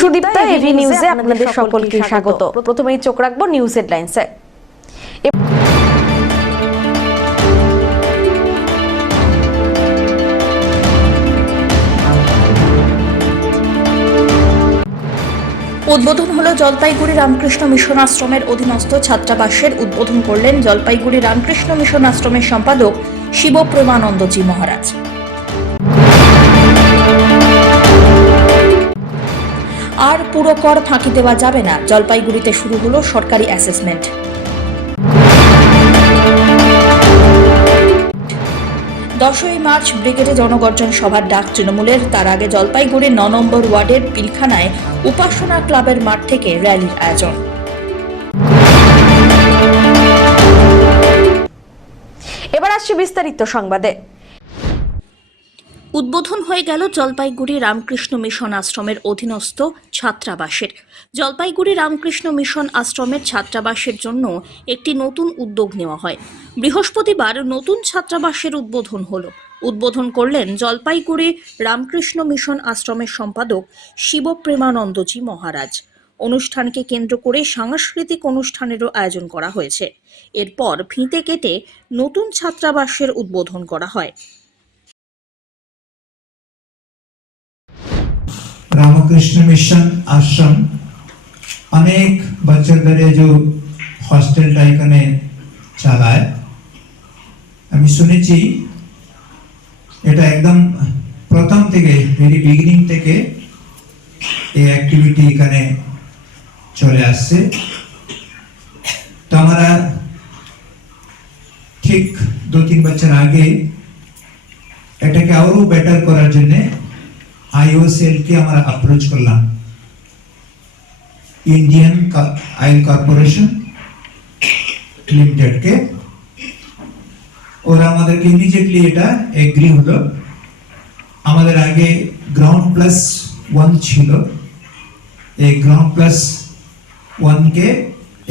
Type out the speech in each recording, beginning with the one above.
Sudipta, AV নিউজে আপনাদের সকলকে স্বাগত। প্রথমেই চোখ রাখবো নিউজ হেডলাইন্সে। উদ্বোধন হলো জলপাইগুড়ি রামকৃষ্ণ মিশন আশ্রমের অধীনস্থ ছাত্রাবাসের। উদ্বোধন করলেন জলপাইগুড়ি রামকৃষ্ণ মিশন আশ্রমের সম্পাদক শিবপ্রেমানন্দজি মহারাজ। আর পুরো কর ফাঁকি দেওয়া যাবে না, জলপাইগুড়িতে শুরু হলো সরকারি অ্যাসেসমেন্ট। 10ই মার্চ ব্রিগেডে জনগর্জন সভার ডাক তৃণমূলের। তার আগে জলপাইগুড়ির 9 নম্বর ওয়ার্ডের পিলখানায় উপাসনা ক্লাবের মাঠ থেকে র্যালির আয়োজন। এবার আসছে বিস্তারিত সংবাদে। উদ্বোধন হয়ে গেল জলপাইগুড়ি রামকৃষ্ণ মিশন আশ্রমের অধীনস্থ ছাত্রাবাসের। জলপাইগুড়ি রামকৃষ্ণ মিশন আশ্রমের ছাত্রাবাসের জন্য একটি নতুন উদ্যোগ নেওয়া হয়। বৃহস্পতিবার নতুন ছাত্রাবাসের উদ্বোধন হলো। উদ্বোধন করলেন জলপাইগুড়ি রামকৃষ্ণ মিশন আশ্রমের সম্পাদক শিবপ্রেমানন্দজি মহারাজ। অনুষ্ঠানকে কেন্দ্র করে সাংস্কৃতিক অনুষ্ঠানেরও আয়োজন করা হয়েছে। এরপর ফিতে কেটে নতুন ছাত্রাবাসের উদ্বোধন করা হয়। रामकृष्ण मिशन आश्रम अनेक बच्चों के जो हॉस्टेल टाइकने चला है আমি শুনেছি এটা একদম প্রথম থেকে ভেরি বিগিনিং থেকে এই অ্যাক্টিভিটি এখানে চলে আসছে। তো আমরা ঠিক 2-3 বছর আগে এটাকে আরো বেটার করার জন্য IOCL के हमारा अप्रोच करला इंडियन ऑयल कॉर्पोरेशन लिमिटेड के और हमारे के इमीडिएटली এটা एग्री হলো। আমাদের আগে গ্রাউন্ড প্লাস 1 ছিল, এই গ্রাউন্ড প্লাস 1 के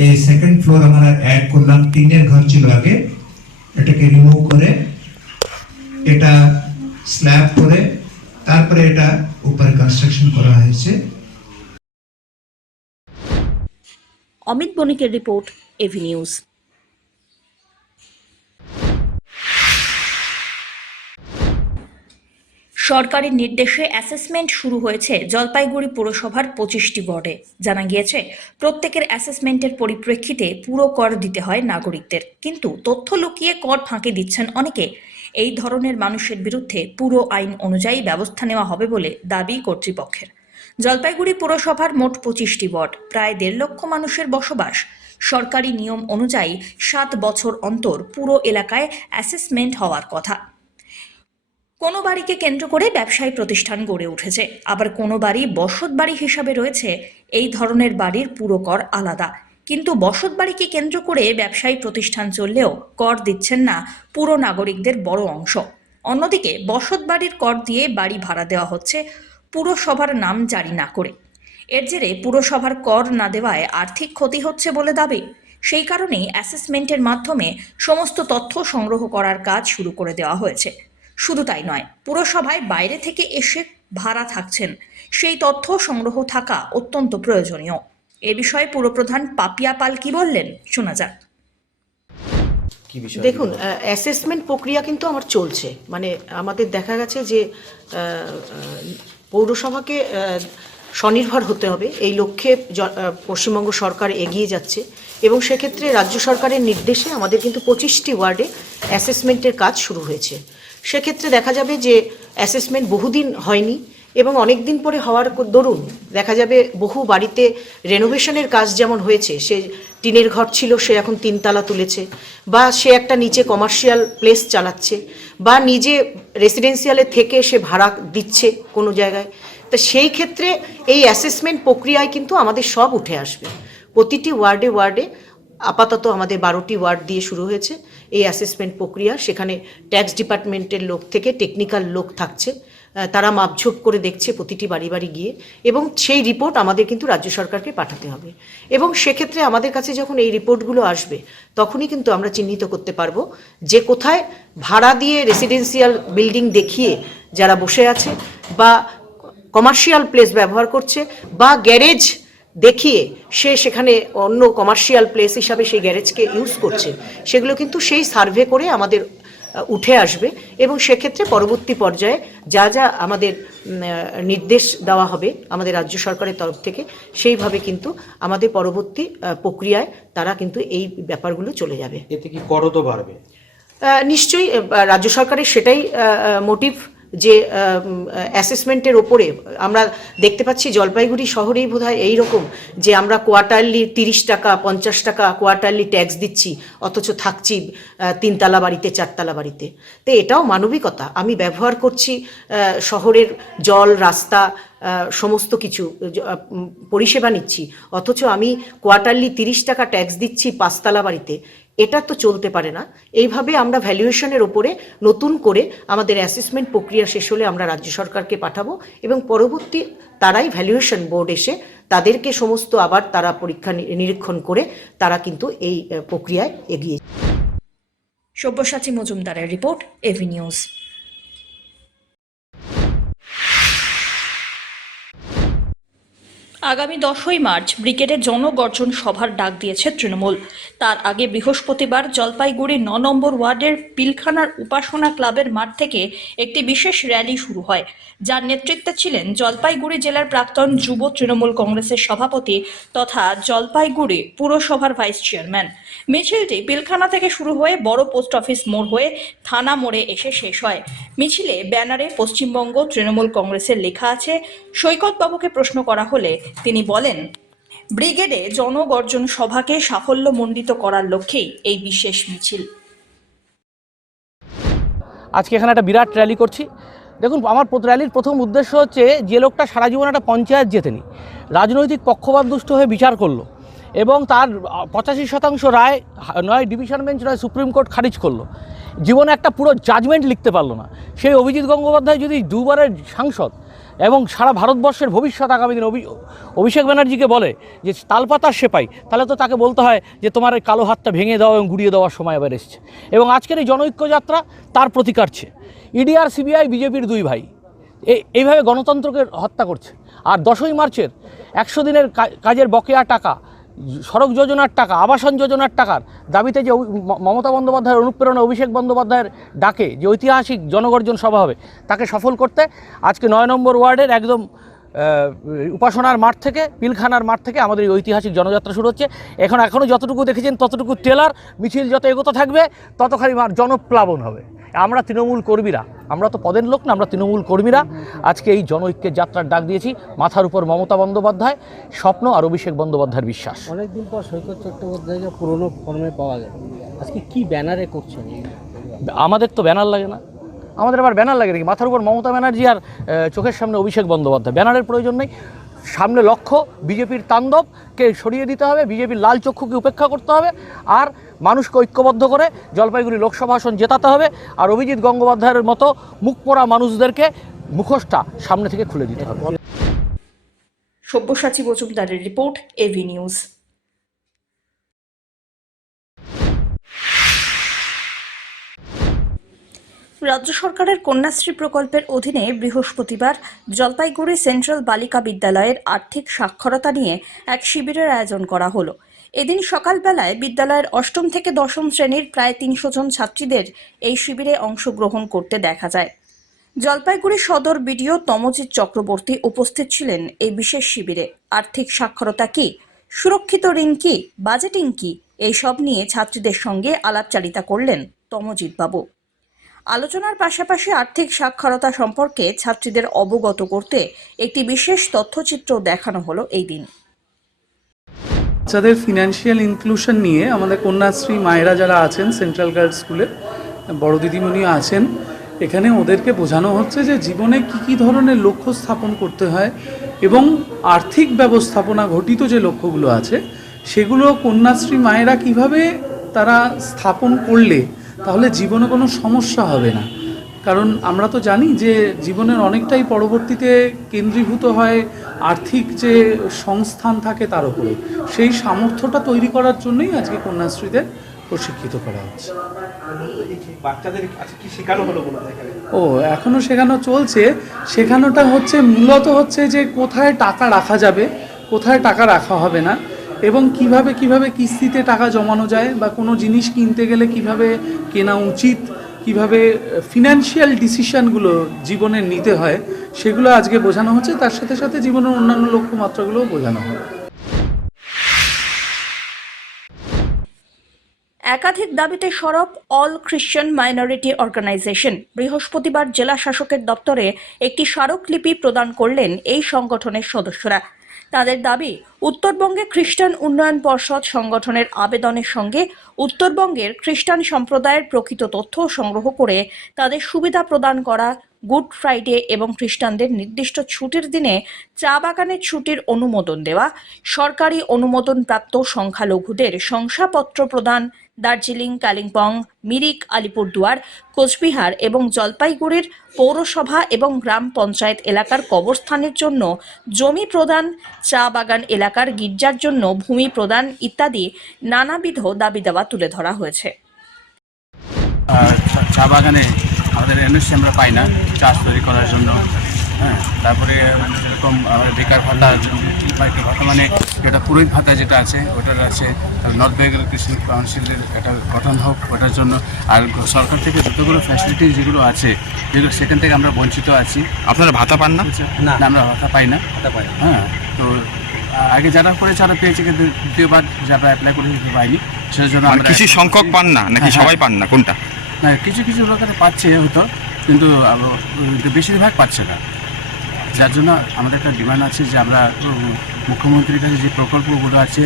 এই সেকেন্ড ফ্লোর আমরা অ্যাড করলাম। টিনের ঘর ছিল আগে, এটাকে রিমুভ করে এটা স্ল্যাব করে তারপরে এটা উপরে কনস্ট্রাকশন করা হয়েছে। অমিত বণিকের রিপোর্ট, এভি নিউজ। সরকারের নির্দেশে অ্যাসেসমেন্ট শুরু হয়েছে জলপাইগুড়ি পুরসভার 25টি ওয়ার্ডে। জানা গিয়েছে প্রত্যেকের অ্যাসেসমেন্টের পরিপ্রেক্ষিতে পুরো কর দিতে হয় নাগরিকদের, কিন্তু তথ্য লুকিয়ে কর ফাঁকি দিচ্ছেন অনেকে। এই ধরনের মানুষের বিরুদ্ধে পুরো আইন অনুযায়ী ব্যবস্থা নেওয়া হবে বলে দাবি কর্তৃপক্ষের। জলপাইগুড়ি পুরসভার মোট 25টি ওয়ার্ড, প্রায় 1.5 লক্ষ মানুষের বসবাস। সরকারি নিয়ম অনুযায়ী 7 বছর অন্তর পুরো এলাকায় অ্যাসেসমেন্ট হওয়ার কথা। কোনো বাড়িকে কেন্দ্র করে ব্যবসায়ী প্রতিষ্ঠান গড়ে উঠেছে, আবার কোনো বাড়ি বসত বাড়ি হিসাবে রয়েছে। এই ধরনের বাড়ির পুরো কর আলাদা, কিন্তু বসত বাড়িকে কেন্দ্র করে ব্যবসায়ী প্রতিষ্ঠান চললেও কর দিচ্ছেন না পুরো নাগরিকদের বড় অংশ। অন্যদিকে বসত বাড়ির কর দিয়ে বাড়ি ভাড়া দেওয়া হচ্ছে পুরসভার নাম জারি না করে। এর জেরে পুরসভার কর না দেওয়ায় আর্থিক ক্ষতি হচ্ছে বলে দাবি। সেই কারণেই অ্যাসেসমেন্টের মাধ্যমে সমস্ত তথ্য সংগ্রহ করার কাজ শুরু করে দেওয়া হয়েছে। শুধু তাই নয়, পুরসভায় বাইরে থেকে এসে ভাড়া থাকছেন, সেই তথ্য সংগ্রহ থাকা অত্যন্ত প্রয়োজনীয়। এ বিষয়ে পুরপ্রধান পাপিয়া পাল কি বললেন, শোনা যাক। দেখুন, অ্যাসেসমেন্ট প্রক্রিয়া কিন্তু আমার চলছে। মানে আমাদের দেখা গেছে যে পৌরসভাকে স্বনির্ভর হতে হবে, এই লক্ষ্যে পশ্চিমবঙ্গ সরকার এগিয়ে যাচ্ছে এবং সেক্ষেত্রে রাজ্য সরকারের নির্দেশে আমাদের কিন্তু 25টি ওয়ার্ডে অ্যাসেসমেন্টের কাজ শুরু হয়েছে। সেক্ষেত্রে দেখা যাবে যে অ্যাসেসমেন্ট বহুদিন হয়নি এবং অনেক দিন পরে হওয়ার দরুন দেখা যাবে বহু বাড়িতে রেনোভেশনের কাজ যেমন হয়েছে, সে টিনের ঘর ছিল সে এখন 3 তলা তুলেছে, বা সে একটা নিচে কমার্শিয়াল প্লেস চালাচ্ছে, বা নিজে রেসিডেন্সিয়ালে থেকে সে ভাড়া দিচ্ছে কোনো জায়গায়। তা সেই ক্ষেত্রে এই অ্যাসেসমেন্ট প্রক্রিয়ায় কিন্তু আমাদের সব উঠে আসবে। প্রতিটি ওয়ার্ডে ওয়ার্ডে আপাতত আমাদের 12টি ওয়ার্ড দিয়ে শুরু হয়েছে এই অ্যাসেসমেন্ট প্রক্রিয়া। সেখানে ট্যাক্স ডিপার্টমেন্টের লোক থেকে টেকনিক্যাল লোক থাকছে, তারা মাপঝোপ করে দেখছে প্রতিটি বাড়ি বাড়ি গিয়ে, এবং সেই রিপোর্ট আমাদের কিন্তু রাজ্য সরকারকে পাঠাতে হবে। এবং সেক্ষেত্রে আমাদের কাছে যখন এই রিপোর্টগুলো আসবে তখনই কিন্তু আমরা চিহ্নিত করতে পারবো যে কোথায় ভাড়া দিয়ে রেসিডেন্সিয়াল বিল্ডিং দেখিয়ে যারা বসে আছে বা কমার্শিয়াল প্লেস ব্যবহার করছে বা গ্যারেজ দেখিয়ে সে সেখানে অন্য কমার্শিয়াল প্লেস হিসাবে সেই গ্যারেজকে ইউজ করছে, সেগুলো কিন্তু সেই সার্ভে করে আমাদের উঠে আসবে এবং সেক্ষেত্রে পরবর্তী পর্যায়ে যা যা আমাদের নির্দেশ দেওয়া হবে আমাদের রাজ্য সরকারের তরফ থেকে, সেইভাবে কিন্তু আমাদের পরবর্তী প্রক্রিয়ায় তারা কিন্তু এই ব্যাপারগুলো চলে যাবে। এতে কি করও বাড়বে? নিশ্চয়ই রাজ্য সরকারের সেটাই মোটিভ, যে অ্যাসেসমেন্টের ওপরে আমরা দেখতে পাচ্ছি জলপাইগুড়ি শহরেই বোধহয় এইরকম যে আমরা কোয়ার্টারলি 30 টাকা 50 টাকা কোয়ার্টারলি ট্যাক্স দিচ্ছি, অথচ থাকছি 3 তলা বাড়িতে 4 তলা বাড়িতে। তো এটাও মানবিকতা। আমি ব্যবহার করছি শহরের জল, রাস্তা, সমস্ত কিছু পরিষেবা নিচ্ছি, অথচ আমি কোয়ার্টারলি 30 টাকা ট্যাক্স দিচ্ছি 5 তলা বাড়িতে। এটা তো চলতে পারে না। এইভাবে আমরা ভ্যালুয়েশনের ওপরে নতুন করে আমাদের অ্যাসেসমেন্ট প্রক্রিয়া শেষ হলে আমরা রাজ্য সরকারকে পাঠাবো এবং পরবর্তী তারাই ভ্যালুয়েশন বোর্ড এসে তাদেরকে সমস্ত আবার তারা পরীক্ষা নিরীক্ষণ করে তারা কিন্তু এই প্রক্রিয়ায় এগিয়ে। সব্যসাচী মজুমদারের রিপোর্ট, এভি নিউজ। আগামী 10ই মার্চ ব্রিগেডের জনগর্জন সভার ডাক দিয়েছে তৃণমূল। তার আগে বৃহস্পতিবার জলপাইগুড়ি 9 নম্বর ওয়ার্ডের পিলখানার উপাসনা ক্লাবের মাঠ থেকে একটি বিশেষ র্যালি শুরু হয়, যার নেতৃত্বে ছিলেন জলপাইগুড়ি জেলার প্রাক্তন যুব তৃণমূল কংগ্রেসের সভাপতি তথা জলপাইগুড়ি পুরসভার ভাইস চেয়ারম্যান। মিছিলটি পিলখানা থেকে শুরু হয়ে বড় পোস্ট অফিস মোড় হয়ে থানা মোড়ে এসে শেষ হয়। মিছিলে ব্যানারে পশ্চিমবঙ্গ তৃণমূল কংগ্রেসের লেখা আছে। সৈকতবাবুকে প্রশ্ন করা হলে তিনি বলেন, ব্রিগেডে জনগর্জন সভাকে সাফল্যমণ্ডিত করার লক্ষ্যেই এই বিশেষ মিছিল। আজকে এখানে একটা বিরাট র্যালি করছি। দেখুন, আমার র্যালির প্রথম উদ্দেশ্য হচ্ছে, যে লোকটা সারা জীবন একটা পঞ্চায়েত জেতেনি, রাজনৈতিক পক্ষপাতদুষ্ট হয়ে বিচার করলো এবং তার 85% রায় নয় ডিভিশন বেঞ্চ নয় সুপ্রিম কোর্ট খারিজ করলো, জীবনে একটা পুরো জাজমেন্ট লিখতে পারলো না, সেই অভিজিৎ গঙ্গোপাধ্যায় যদি 2 বারের সাংসদ এবং সারা ভারতবর্ষের ভবিষ্যৎ আগামী দিন অভিষেক ব্যানার্জিকে বলে যে তালপাতার সেপাই, তাহলে তো তাকে বলতে হয় যে তোমার এই কালো হাতটা ভেঙে দাও এবং গুড়িয়ে দেওয়ার সময় এবার এসছে। এবং আজকের এই জনৈক্য যাত্রা তার প্রতিকারছে। ইডি আর সিবিআই বিজেপির 2 ভাই এইভাবে গণতন্ত্রকে হত্যা করছে। আর 10ই মার্চের 100 দিনের কাজের বকেয়া টাকা, সড়ক যোজনার টাকা, আবাসন যোজনার টাকার দাবিতে যে মমতা বন্দ্যোপাধ্যায়ের অনুপ্রেরণা অভিষেক বন্দ্যোপাধ্যায়ের ডাকে যে ঐতিহাসিক জনগর্জন সভা হবে, তাকে সফল করতে আজকে 9 নম্বর ওয়ার্ডের একদম উপাসনার মাঠ থেকে, পিলখানার মাঠ থেকে আমাদের এই ঐতিহাসিক জনযাত্রা শুরু হচ্ছে। এখনও যতটুকু দেখেছেন ততটুকু ট্রেলার। মিছিল যত এগোতে থাকবে ততখানি জনপ্লাবন হবে। আমরা তৃণমূল কর্মীরা, আমরা তো পদের লোক না, আমরা তৃণমূল কর্মীরা আজকে এই জনঐক্যের যাত্রার ডাক দিয়েছি। মাথার উপর মমতা বন্দ্যোপাধ্যায় স্বপ্ন আর অভিষেক বন্দ্যোপাধ্যায়ের বিশ্বাস। অনেকদিন পর সৈকত চট্টোপাধ্যায় যে পুরনো ফর্মে পাওয়া গেল, আজকে কি ব্যানারে করছেন? আমাদের তো ব্যানার লাগে না, আমাদের আবার ব্যানার লাগে নাকি? মাথার উপর মমতা ব্যানার্জি আর চোখের সামনে অভিষেক বন্দ্যোপাধ্যায়, ব্যানারের প্রয়োজন নেই। সামনে লক্ষ্য, বিজেপির তাণ্ডবকে সরিয়ে দিতে হবে, বিজেপির লাল চক্ষুকে উপেক্ষা করতে হবে, আর মানুষকে ঐক্যবদ্ধ করে জলপাইগুড়ি লোকসভা আসন জেতাতে হবে, আর অভিজিৎ গঙ্গোপাধ্যায়ের মতো মুখ পোড়া মানুষদেরকে মুখোশটা সামনে থেকে খুলে দিতে হবে। সব্যসাচী মজুমদারের রিপোর্ট, এভি নিউজ। রাজ্য সরকারের কন্যাশ্রী প্রকল্পের অধীনে বৃহস্পতিবার জলপাইগুড়ি সেন্ট্রাল বালিকা বিদ্যালয়ের আর্থিক সাক্ষরতা নিয়ে এক শিবিরের আয়োজন করা হলো। এদিন সকালবেলায় বিদ্যালয়ের 8ম থেকে 10ম শ্রেণীর প্রায় 300 জন ছাত্রীদের এই শিবিরে অংশগ্রহণ করতে দেখা যায়। জলপাইগুড়ি সদর বিডিও তমজিৎ চক্রবর্তী উপস্থিত ছিলেন এই বিশেষ শিবিরে। আর্থিক সাক্ষরতা কি, সুরক্ষিত ঋণ কি, বাজেটিং কি, এইসব নিয়ে ছাত্রীদের সঙ্গে আলাপচারিতা করলেন তমজিৎ বাবু। আলোচনার পাশাপাশি আর্থিক সাক্ষরতা সম্পর্কে ছাত্রীদের অবগত করতে একটি বিশেষ তথ্যচিত্র দেখানো হলো এই দিন। বাচ্চাদের ফিনান্সিয়াল ইনক্লুশন নিয়ে আমাদের কন্যাশ্রী মায়েরা যারা আছেন সেন্ট্রাল গার্লস স্কুলে, বড় দিদিমণি আছেন, এখানে ওদেরকে বোঝানো হচ্ছে যে জীবনে কি ধরনের লক্ষ্য স্থাপন করতে হয় এবং আর্থিক ব্যবস্থাপনা ঘটিত যে লক্ষ্যগুলো আছে সেগুলো কন্যাশ্রী মায়েরা কিভাবে তারা স্থাপন করলে তাহলে জীবনে কোনো সমস্যা হবে না। কারণ আমরা তো জানি যে জীবনের অনেকটাই পরবর্তীতে কেন্দ্রীভূত হয় আর্থিক যে সংস্থান থাকে তার উপরে। সেই সামর্থ্যটা তৈরি করার জন্যই আজকে কন্যাশ্রীদের প্রশিক্ষিত করা হচ্ছে। বাচ্চাদের আজকে কি শেখানো হলো বলে দেখেন? ও এখনও শেখানো চলছে। শেখানোটা হচ্ছে মূলত হচ্ছে যে কোথায় টাকা রাখা যাবে, কোথায় টাকা রাখা হবে না, এবং কিভাবে কিস্তিতে টাকা জমানো যায়, বা কোনো জিনিস কিনতে গেলে কিভাবে কেনা উচিত, কিভাবে ফিনান্সিয়াল ডিসিশনগুলো জীবনে নিতে হয়, সেগুলো আজকে বোঝানো হচ্ছে। তার সাথে সাথে জীবনের অন্যান্য লক্ষ্যমাত্রাগুলোও বোঝানো হয়। একাধিক দাবিতে সরব অল খ্রিশ্চান মাইনরিটি অর্গানাইজেশন। বৃহস্পতিবার জেলা শাসকের দপ্তরে একটি স্মারকলিপি প্রদান করলেন এই সংগঠনের সদস্যরা। তাদের দাবি, উত্তরবঙ্গে খ্রিস্টান উন্নয়ন পর্ষদ সংগঠনের আবেদনের সঙ্গে উত্তরবঙ্গের খ্রিস্টান সম্প্রদায়ের প্রকৃত তথ্য সংগ্রহ করে তাদের সুবিধা প্রদান করা, গুড ফ্রাইডে এবং খ্রিস্টানদের নির্দিষ্ট ছুটির দিনে চা বাগানের ছুটির অনুমোদন দেওয়া, সরকারি অনুমোদনপ্রাপ্ত সংখ্যালঘুদের শংসাপত্র প্রদান, দার্জিলিং, কালিম্পং, মিরিক, আলিপুরদুয়ার, কোচবিহার এবং জলপাইগুড়ির পৌরসভা এবং গ্রাম পঞ্চায়েত এলাকার কবরস্থানের জন্য জমি প্রদান, চা বাগান এলাকার গির্জার জন্য ভূমি প্রদান ইত্যাদি নানাবিধ দাবি দাওয়া তুলে ধরা হয়েছে। চা বাগানে আমাদের এনওসি আমরা পাই না চাষ তৈরি করার জন্য। হ্যাঁ, তারপরে যেরকম বেকার ভাতা বর্তমানে যেটা পুরোহিত ভাতা যেটা আছে ওটার আছে, নর্থ বেঙ্গল কৃষি কাউন্সিলের একটা গঠন হোক ওটার জন্য। আর সরকার থেকে যতগুলো ফ্যাসিলিটি যেগুলো আছে যেগুলো সেখান থেকে আমরা বঞ্চিত আছি। আপনারা ভাতা পান না? না, আমরা ভাতা পাই না। হ্যাঁ, তো আগে যারা করেছে আরও পেয়েছে, কিন্তু দ্বিতীয়বার যারা অ্যাপ্লাই করে দিতে পাইনি, সেটার জন্য আমরা কিছু সংখ্যক পান না নাকি সবাই পান না, কোনটা? না, কিছু কিছু লোকেরা পাচ্ছে হয়তো, কিন্তু বেশিরভাগ পাচ্ছে না। যার জন্য আমাদের একটা ডিমান্ড আছে যে আমরা মুখ্যমন্ত্রীর কাছে যে প্রকল্পগুলো আছে,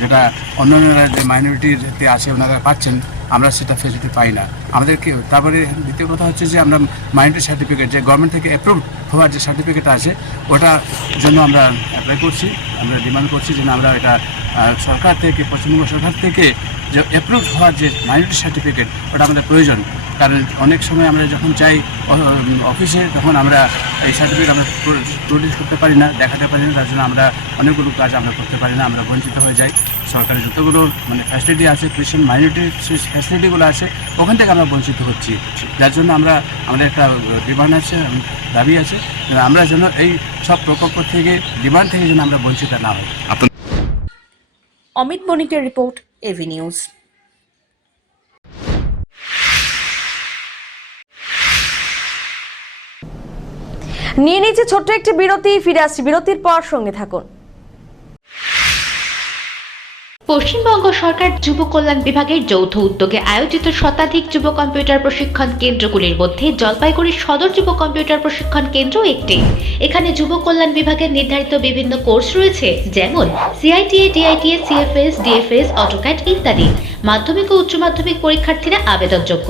যেটা অন্যান্যরা যে মাইনরিটিতে আছে ওনারা পাচ্ছেন, আমরা সেটা ফেসিলিটি পাই না। আমাদেরকে তারপরে দ্বিতীয় কথা হচ্ছে যে আমরা মাইনরিটি সার্টিফিকেট, যে গভর্নমেন্ট থেকে অ্যাপ্রুভ হওয়ার যে সার্টিফিকেট আছে ওটার জন্য আমরা অ্যাপ্লাই করছি, আমরা ডিমান্ড করছি যেন আমরা এটা সরকার থেকে, পশ্চিমবঙ্গ সরকার থেকে যে অ্যাপ্রুভ হওয়ার যে মাইনরিটি সার্টিফিকেট ওটা আমাদের প্রয়োজন। কারণ অনেক সময় আমরা যখন যাই অফিসে তখন আমরা এই সার্টিফিকেট আমরা প্রডিউস করতে পারি না, দেখাতে পারি না, তার জন্য আমরা অনেকগুলো কাজ আমরা করতে পারি না, আমরা বঞ্চিত হয়ে যাই। সরকারের যতগুলো ফ্যাসিলিটি আছে, খ্রিস্টান মাইনরিটির ফ্যাসিলিটিগুলো আছে ওখান থেকে আমরা বঞ্চিত হচ্ছি। যার জন্য আমাদের একটা ডিমান্ড আছে, দাবি আছে, আমরা যেন এই সব প্রকল্প থেকে, ডিমান্ড থেকে যেন আমরা বঞ্চিত না হই। অমিত বণিকের রিপোর্ট, এভি নিউজ। নিয়ে নিচ্ছে ছোট্ট একটি বিরতি, ফিরে আসছি বিরতির পর, সঙ্গে থাকুন। পশ্চিমবঙ্গ সরকার যুব কল্যাণ বিভাগের যৌথ উদ্যোগে আয়োজিত শতাধিক যুব কম্পিউটার প্রশিক্ষণ কেন্দ্রগুলির মধ্যে জলপাইগুড়ির সদর যুব কম্পিউটার প্রশিক্ষণ কেন্দ্র একটি। এখানে যুব কল্যাণ বিভাগের নির্ধারিত বিভিন্ন কোর্স রয়েছে, যেমন সিআইটিএ, ডিআইটিএ, সিএফএস, ডিএফএস, অটোক্যাড ইত্যাদি। মাধ্যমিক ও উচ্চ মাধ্যমিক পরীক্ষার্থীরা আবেদনযোগ্য।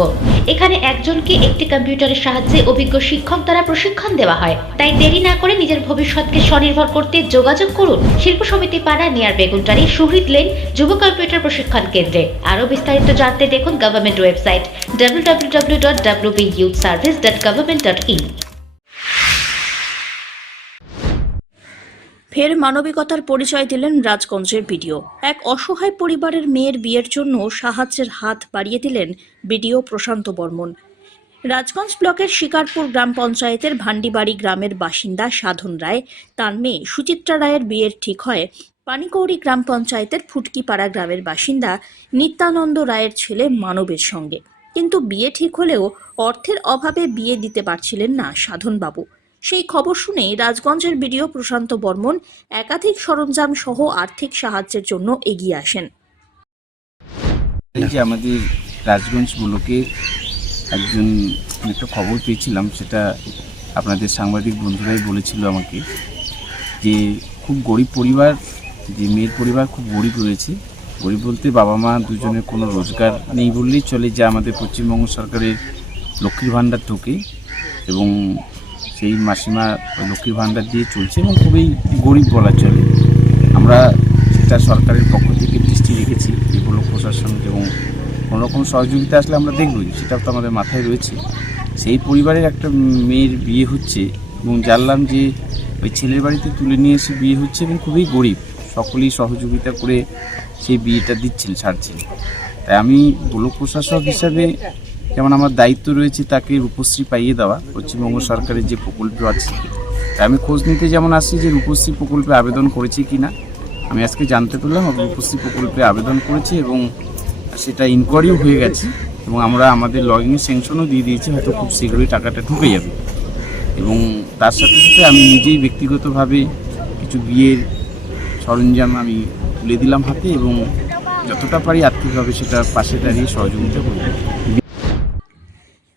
এখানে একজনকে একটি কম্পিউটারের সাহায্যে অভিজ্ঞ শিক্ষক দ্বারা প্রশিক্ষণ দেওয়া হয়। তাই দেরি না করে নিজের ভবিষ্যৎকে স্বনির্ভর করতে যোগাযোগ করুন শিল্প সমিতি পাড়া, নিয়ার বেগুনটারি, সুহৃদ লেন যুব কম্পিউটার প্রশিক্ষণ কেন্দ্রে। আরও বিস্তারিত জানতে দেখুন গভর্নমেন্ট ওয়েবসাইট www.wbyouthservice.government.in। ফের মানবিকতার পরিচয় দিলেন রাজগঞ্জের বিডিও। এক অসহায় পরিবারের মেয়ের বিয়ের জন্য সাহায্যের হাত বাড়িয়ে দিলেন বিডিও প্রশান্ত বর্মন। রাজগঞ্জ ব্লকের শিকারপুর গ্রাম পঞ্চায়েতের ভান্ডিবাড়ি গ্রামের বাসিন্দা সাধন রায়, তার মেয়ে সুচিত্রা রায়ের বিয়ের ঠিক হয় পানিকৌড়ি গ্রাম পঞ্চায়েতের ফুটকিপাড়া গ্রামের বাসিন্দা নিত্যানন্দ রায়ের ছেলে মানবের সঙ্গে। কিন্তু বিয়ে ঠিক হলেও অর্থের অভাবে বিয়ে দিতে পারছিলেন না সাধনবাবু। সেই খবর শুনে রাজগঞ্জের বিডিও প্রশান্ত বর্মন একাধিক সরঞ্জাম সহ আর্থিক সাহায্যের জন্য এগিয়ে আসেন। এই যে আমাদের রাজগঞ্জ ব্লকের একজন একটা খবর পেয়েছিলাম, সেটা আপনাদের সাংবাদিক বন্ধুরাই বলেছিল আমাকে, যে খুব গরিব পরিবার, যে মেয়ের পরিবার খুব গরিব রয়েছে। গরিব বলতে বাবা মা দুজনের কোনো রোজগার নেই বললেই চলে, যে আমাদের পশ্চিমবঙ্গ সরকারের লক্ষ্মীর ভাণ্ডার ঢোকে এবং সেই মাসিমা লক্ষ্মীর ভাণ্ডার দিয়ে চলছে এবং খুবই গরিব বলা চলে। আমরা সেটা সরকারের পক্ষ থেকে দৃষ্টি রেখেছি, এগুলো প্রশাসন এবং কোনোরকম সহযোগিতা আসলে আমরা দেখব, সেটাও তো আমাদের মাথায় রয়েছে। সেই পরিবারের একটা মেয়ের বিয়ে হচ্ছে এবং জানলাম যে ওই ছেলের বাড়িতে তুলে নিয়ে এসে বিয়ে হচ্ছে এবং খুবই গরিব, সকলেই সহযোগিতা করে সেই বিয়েটা দিচ্ছেন, ছাড়ছেন। তাই আমি ব্লক প্রশাসক হিসাবে যেমন আমার দায়িত্ব রয়েছে তাকে রূপশ্রী পাইয়ে দেওয়া, পশ্চিমবঙ্গ সরকারের যে প্রকল্প আছে। তাই আমি খোঁজ নিতে যেমন আসি যে রূপশ্রী প্রকল্পে আবেদন করেছি কিনা, আমি আজকে জানতে পারলাম রূপশ্রী প্রকল্পে আবেদন করেছি এবং সেটা ইনকোয়ারিও হয়ে গেছে এবং আমরা আমাদের লগইনে স্যাংশনও দিয়ে দিয়েছি, হয়তো খুব শীঘ্রই টাকাটা ঢুকে যাবে। এবং তার সাথে সাথে আমি নিজেই ব্যক্তিগতভাবে কিছু বিয়ের সরঞ্জাম আমি তুলে দিলাম হাতে এবং যতটা পারি আর্থিকভাবে সেটা পাশে দাঁড়িয়ে সহযোগিতা করব।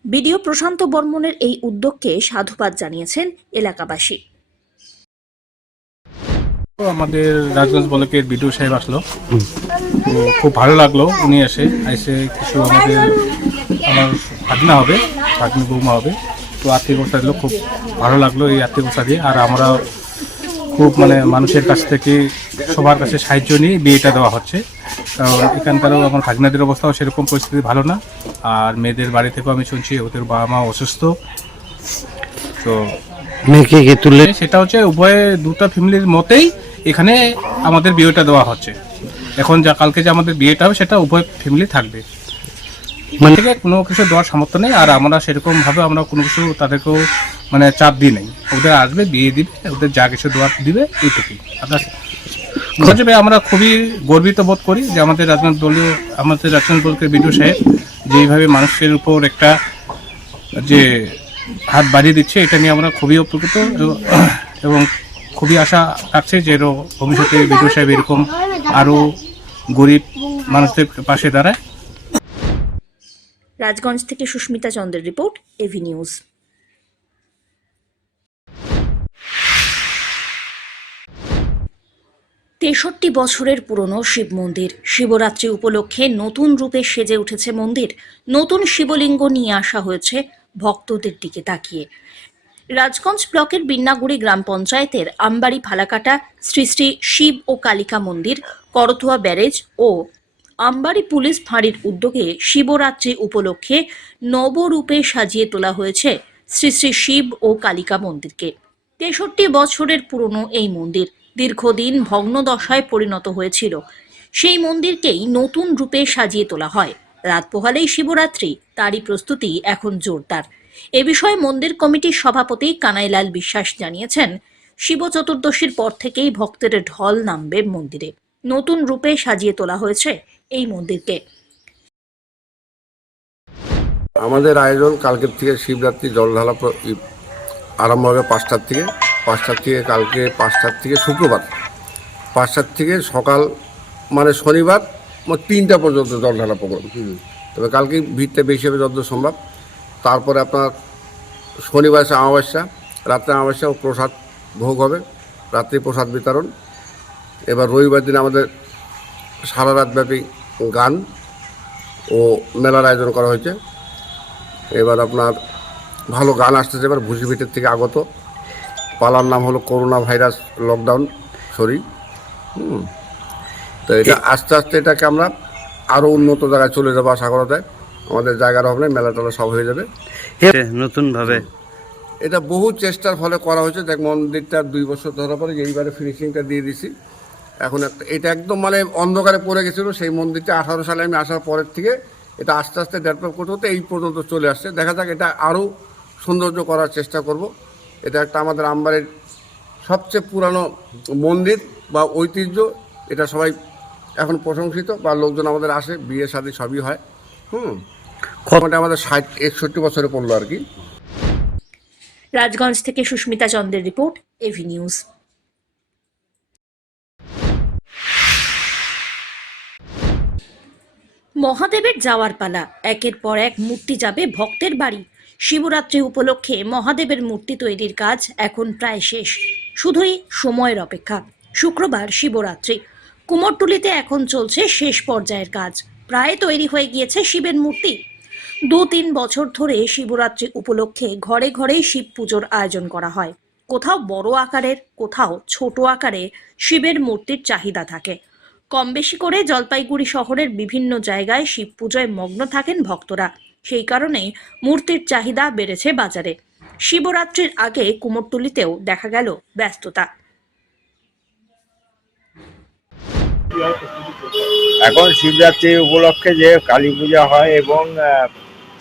বিডিও প্রশান্ত বর্মনের এই উদ্যোগকে সাধুবাদ জানিয়েছেন এলাকাবাসী। আমাদের রাজগঞ্জ ব্লকের বিডিও সাহেব আসলো, তো খুব ভালো লাগলো উনি এসে কিছু আমার ভাগনা হবে, ভাগ্নি বৌমা হবে, তো আর্থিক অবস্থা দিল, খুব ভালো লাগলো এই আর্থিক অবস্থা দিয়ে। আর আমরা খুব মানুষের কাছ থেকে সবার কাছে সাহায্য নিয়ে বিয়েটা দেওয়া হচ্ছে, কারণ এখানকারও আমার ভাগনাদের অবস্থাও সেরকম পরিস্থিতি ভালো না। আর মেয়েদের বাড়ি থেকেও আমি শুনছি ওদের বাবা মা অসুস্থ, তো মেয়েকে তুলে সেটা হচ্ছে উভয় দুটো ফ্যামিলির মতেই এখানে আমাদের বিয়েটা দেওয়া হচ্ছে। এখন কালকে যে আমাদের বিয়েটা হবে সেটা উভয় ফ্যামিলি থাকবে, থেকে কোনো কিছু দেওয়ার সামর্থ্য নেই। আর আমরা সেরকমভাবে আমরা কোনো কিছু তাদেরকেও চাপ দিই নেই, ওদের আসবে বিয়ে দিবে, ওদের যা কিছু দেওয়ার দিবে, এইটুকুই। আপনার হিসেবে আমরা খুবই গর্বিত বোধ করি যে আমাদের রাজগঞ্জ ব্লকের বিডিও সাহেব যেইভাবে মানুষের উপর একটা যে হাত বাড়িয়ে দিচ্ছে, এটা নিয়ে আমরা খুবই উপকৃত এবং খুবই আশা রাখছি যে ভবিষ্যতে বিডিও সাহেব এরকম আরও গরিব মানুষদের পাশে দাঁড়ায়। রাজগঞ্জ থেকে সুস্মিতা চন্দ্রের রিপোর্ট, এভি নিউজ। তেষট্টি বছরের পুরনো শিব মন্দির, শিবরাত্রি উপলক্ষে নতুন রূপে সেজে উঠেছে মন্দির। নতুন শিবলিঙ্গ নিয়ে আসা হয়েছে ভক্তদের দিকে তাকিয়ে। রাজগঞ্জ ব্লকের বিন্নাগুড়ি গ্রাম পঞ্চায়েতের আমবাড়ি ফালাকাটা শ্রী শ্রী শিব ও কালিকা মন্দির, করতোয়া ব্যারেজ ও আমবাড়ি পুলিশ ফাঁড়ির উদ্যোগে শিবরাত্রি উপলক্ষে নবরূপে সাজিয়ে তোলা হয়েছে শ্রী শ্রী শিব ও কালিকা মন্দিরকে। 63 বছরের পুরনো এই মন্দির দীর্ঘদিন ভগ্নদশায় পরিণত হয়েছিল। সেই মন্দিরকেই নতুন রূপে সাজিয়ে তোলা হয়। রাত পোহালেই শিবরাত্রি, তারই প্রস্তুতি এখন জোরদার। এ বিষয়ে মন্দির কমিটির সভাপতি কানাইলাল বিশ্বাস জানিয়েছেন, শিব চতুর্দশীর পর থেকেই ভক্তের ঢল নামবে মন্দিরে। নতুন রূপে সাজিয়ে তোলা হয়েছে এই মন্দিরকে। আমাদের আয়োজন কালকের থেকে শিবরাত্রি জল ঢালা আরম্ভ হবে 5টার থেকে। কালকে 5টার থেকে শুক্রবার 5টার থেকে সকাল শনিবার 3টা পর্যন্ত জল ঢালা প্রোগ্রাম। তবে কালকে ভিড়টা বেশি হবে যত সম্ভব। তারপরে আপনার শনিবার অমাবস্যা, রাত্রে অমাবস্যা ও প্রসাদ ভোগ হবে, রাত্রি প্রসাদ বিতরণ। এবার রবিবার দিন আমাদের সারা রাতব্যাপী গান ও মেলার আয়োজন করা হয়েছে। এবার আপনার ভালো গান আসতেছে। এবার ভুসিভিটের থেকে আগত পালার নাম হলো করোনা ভাইরাস লকডাউন সরি। তো এটা আস্তে আস্তে এটাকে আমরা আরও উন্নত জায়গায় চলে যাবো আশা করা যায়। আমাদের জায়গার হবে না, মেলা টেলা সব হয়ে যাবে নতুনভাবে। এটা বহু চেষ্টার ফলে করা হয়েছে। দেখ মন্দিরটা 2 বছর ধরার পরে এইবারে ফিনিশিংটা দিয়ে দিছি। এখন এটা একদম অন্ধকারে পড়ে গেছিলো সেই মন্দিরটা। 18 সালে আমি আসার পরের থেকে এটা আস্তে আস্তে ডেভেলপ করতে হতে এই পর্যন্ত চলে আসছে। দেখা যাক, এটা আরও সৌন্দর্য করার চেষ্টা করব। এটা একটা আমাদের আমবাড়ির সবচেয়ে পুরানো মন্দির বা ঐতিহ্য। এটা সবাই এখন প্রশংসিত বা লোকজন আমাদের আসে, বিয়ে শাদী সবই হয়। আমাদের 60-61 বছরে পড়লো আর কি। রাজগঞ্জ থেকে সুস্মিতা চন্দ্রের রিপোর্ট, এভি নিউজ। মহাদেবের যাওয়ার পালা, একের পর এক মূর্তি যাবে ভক্তের বাড়ি। শিবরাত্রি উপলক্ষে মহাদেবের মূর্তি তৈরির কাজ এখন প্রায় শেষ, শুধুই সময়ের অপেক্ষা। শুক্রবার শিবরাত্রি, কুমোরটুলিতে এখন চলছে শেষ পর্যায়ের কাজ। প্রায় তৈরি হয়ে গিয়েছে শিবের মূর্তি। 2-3 বছর ধরে শিবরাত্রি উপলক্ষে ঘরে ঘরেই শিব পুজোর আয়োজন করা হয়। কোথাও বড় আকারের, কোথাও ছোট আকারে শিবের মূর্তির চাহিদা থাকে। কম বেশি করে জলপাইগুড়ি শহরের বিভিন্ন জায়গায় শিব পুজোয় মগ্ন থাকেন ভক্তরা। সেই কারণেই মূর্তির চাহিদা বেড়েছে বাজারে। শিবরাত্রির আগে কুমোরটুলিতেও দেখা গেল ব্যস্ততা। এখন শিবরাত্রি উপলক্ষে যে কালী পূজা হয় এবং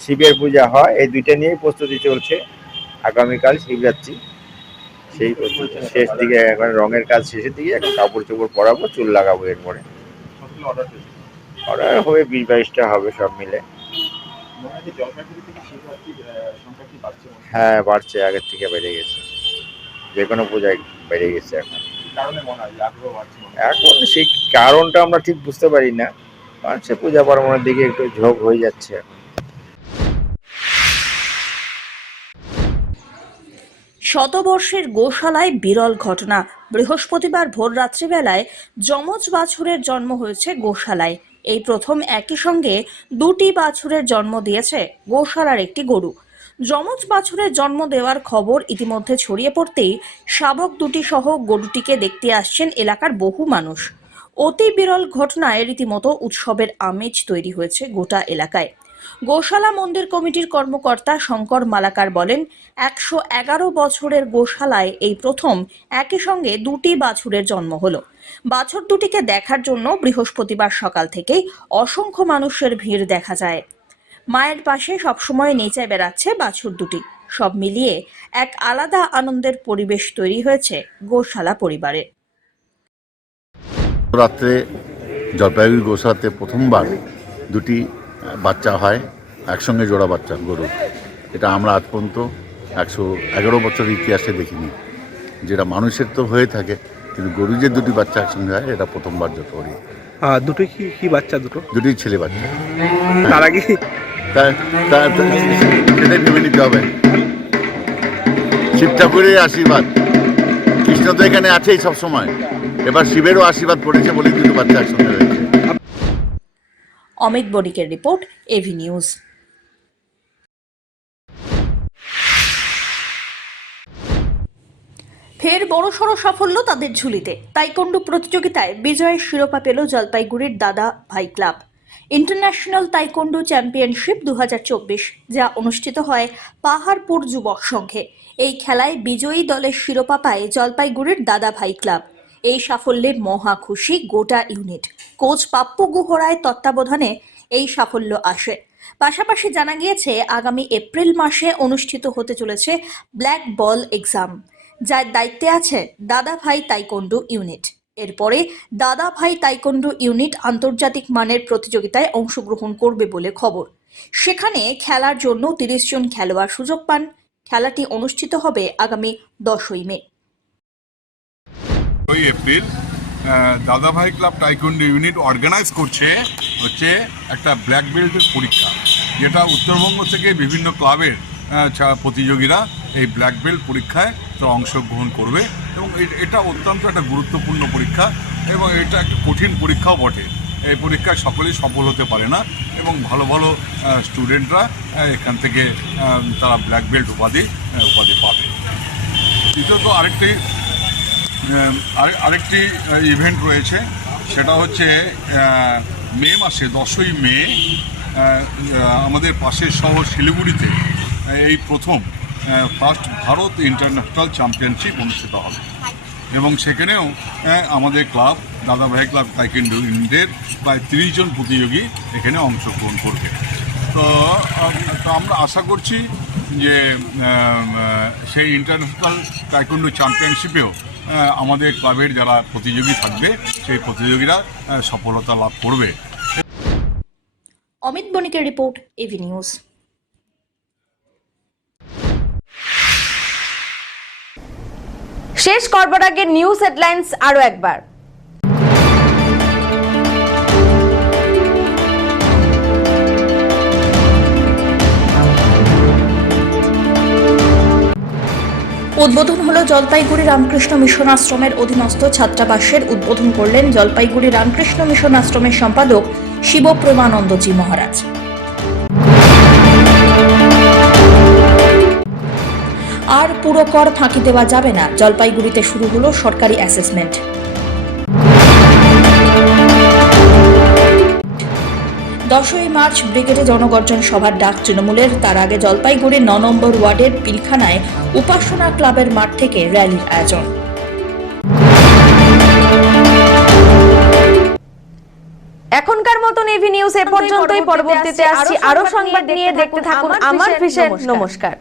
শিবের পূজা হয়, এই দুইটা নিয়েই প্রস্তুতি চলছে। আগামীকাল শিবরাত্রি, সেই প্রস্তুতি শেষ দিকে, এখন রঙের কাজ শেষের দিকে, এখন কাপড় চোপড় পরাবো, চুল লাগাবো। এরপরে অর্ডার হবে 20-22টা হবে সব মিলে। হ্যাঁ, বাড়ছে, আগের থেকে বেড়ে গেছে, যে কোনো পূজায় বেড়ে গেছে। এখন সেই কারণটা আমরা ঠিক বুঝতে পারি না, বাড়ছে, পূজা পার্বণের দিকে একটু ঝোঁক হয়ে যাচ্ছে। শতবর্ষের গোশালায় বিরল ঘটনা। বৃহস্পতিবার ভোর রাত্রিবেলায় যমজ বাছুরের জন্ম হয়েছে গোশালায়। এই প্রথম একই সঙ্গে দুটি বাছুরের জন্ম দিয়েছে গোশালার একটি গরু। যমজ বাছুরের জন্ম দেওয়ার খবর ইতিমধ্যে ছড়িয়ে পড়তেই শাবক দুটি সহ গরুটিকে দেখতে আসছেন এলাকার বহু মানুষ। অতি বিরল ঘটনায় রীতিমতো উৎসবের আমেজ তৈরি হয়েছে গোটা এলাকায়। গোশালা মন্দির কমিটির কর্মকর্তা শঙ্কর মালাকার বলেন, 111 বছরের গোশালায় এই প্রথম একই সঙ্গে দুটি বাছুরের জন্ম হলো। বাছুর দুটিকে দেখার জন্য বৃহস্পতিবার সকাল থেকেই অসংখ্য মানুষের ভিড় দেখা যায়। মায়ের পাশে সবসময় নেচে বেড়াচ্ছে বাছুর দুটি। সব মিলিয়ে এক আলাদা আনন্দের পরিবেশ তৈরি হয়েছে গোশালা পরিবারে। রাত্রে জলপাইগুড়ি গোশালাতে প্রথমবার দুটি বাচ্চা হয়, একসঙ্গে জোড়া বাচ্চা গরু। এটা আমরা আজ পর্যন্ত 111 বছরের ইতিহাসে দেখিনি। যেটা মানুষের তো হয়ে থাকে, কিন্তু গরু যে দুটি বাচ্চা একসঙ্গে হয়, এটা প্রথমবার যত করি। দুটো কি বাচ্চা? দুটি ছেলে বাচ্চা। তার আগে সেটাই ভেবে নিতে হবে। শিব ঠাকুরের আশীর্বাদ, কৃষ্ণ তো এখানে আছেই সবসময়, এবার শিবেরও আশীর্বাদ পড়েছে বলে দুটো বাচ্চা একসঙ্গে হয়েছে। অমিত বণিকের রিপোর্ট, এভি নিউজ। ফের বড়সড় সাফল্য তাদের ঝুলিতে। তাইকোন্ডো প্রতিযোগিতায় বিজয়ের শিরোপা পেল জলপাইগুড়ির দাদা ভাই ক্লাব। ইন্টারন্যাশনাল তাইকোন্ডো চ্যাম্পিয়নশিপ 2024, যা অনুষ্ঠিত হয় পাহাড়পুর যুবক সংঘে। এই খেলায় বিজয়ী দলের শিরোপা পায় জলপাইগুড়ির দাদা ভাই ক্লাব। এই সাফল্যে মহা খুশি গোটা ইউনিট। কোচ পাপ্পু গুহরায় তত্ত্বাবধানে এই সাফল্য আসে। পাশাপাশি জানা গিয়েছে আগামী এপ্রিল মাসে অনুষ্ঠিত হতে চলেছে ব্ল্যাক বল এক্সাম, যার দায়িত্বে আছে দাদা ভাই তাইকোন্ডো ইউনিট। এরপরে দাদা ভাই তাইকোন্ডো ইউনিট আন্তর্জাতিক মানের প্রতিযোগিতায় অংশগ্রহণ করবে বলে খবর। সেখানে খেলার জন্য 30 জন খেলোয়াড় সুযোগ পান। খেলাটি অনুষ্ঠিত হবে আগামী 10ই মে। এপ্রিল দাদাভাই ক্লাব টাইকোন্ডো ইউনিট অর্গানাইজ করছে হচ্ছে একটা ব্ল্যাক বেল্টের পরীক্ষা, যেটা উত্তরবঙ্গ থেকে বিভিন্ন ক্লাবের প্রতিযোগীরা এই ব্ল্যাক বেল্ট পরীক্ষায় তারা অংশগ্রহণ করবে। এবং এটা অত্যন্ত একটা গুরুত্বপূর্ণ পরীক্ষা এবং এটা একটা কঠিন পরীক্ষাও বটে। এই পরীক্ষায় সকলেই সফল হতে পারে না এবং ভালো ভালো স্টুডেন্টরা এখান থেকে তারা ব্ল্যাক বেল্ট উপাধি পাবে। দ্বিতীয়ত আরেকটি ইভেন্ট রয়েছে, সেটা হচ্ছে মে মাসে 10ই মে আমাদের পাশের শহর শিলিগুড়িতে এই প্রথম ফার্স্ট ভারত ইন্টারন্যাশনাল চ্যাম্পিয়নশিপ অনুষ্ঠিত হবে এবং সেখানেও আমাদের ক্লাব দাদাভাই ক্লাব টাইকোন্ডো ইউনিটের প্রায় 30 জন প্রতিযোগী এখানে অংশগ্রহণ করবে। তো আমরা আশা করছি যে সেই ইন্টারন্যাশনাল টাইকোন্ডো চ্যাম্পিয়নশিপেও আমাদের ক্লাবের যারা প্রতিযোগী থাকবে সেই প্রতিযোগীরা সফলতা লাভ করবে। অমিত বণিকের রিপোর্ট, এভি নিউজ। শেষ করবার আগে নিউজ হেডলাইন্স আরো একবার। উদ্বোধন হলো জলপাইগুড়ি রামকৃষ্ণ মিশন আশ্রমের অধীনস্থ ছাত্রাবাসের। উদ্বোধন করলেন জলপাইগুড়ি রামকৃষ্ণ মিশন আশ্রমের সম্পাদক শিবপ্রেমানন্দজি মহারাজ। আর পুরো কর ফাঁকি দেওয়া যাবে না, জলপাইগুড়িতে শুরু হলো সরকারি অ্যাসেসমেন্ট। 10ই মার্চ ব্রিগেডে জনগর্জন সভার ডাক তৃণমূলের। তার আগে জলপাইগুড়ির 9 নম্বর ওয়ার্ডের পিলখানায় উপাসনা ক্লাবের মাঠ থেকে র্যালির আয়োজন। এখনকার মতন এভি নিউজ এ পর্যন্তই। পরবর্তীতে আসছি আরো সংবাদ নিয়ে। দেখতে থাকুন আমার ভিশন। নমস্কার।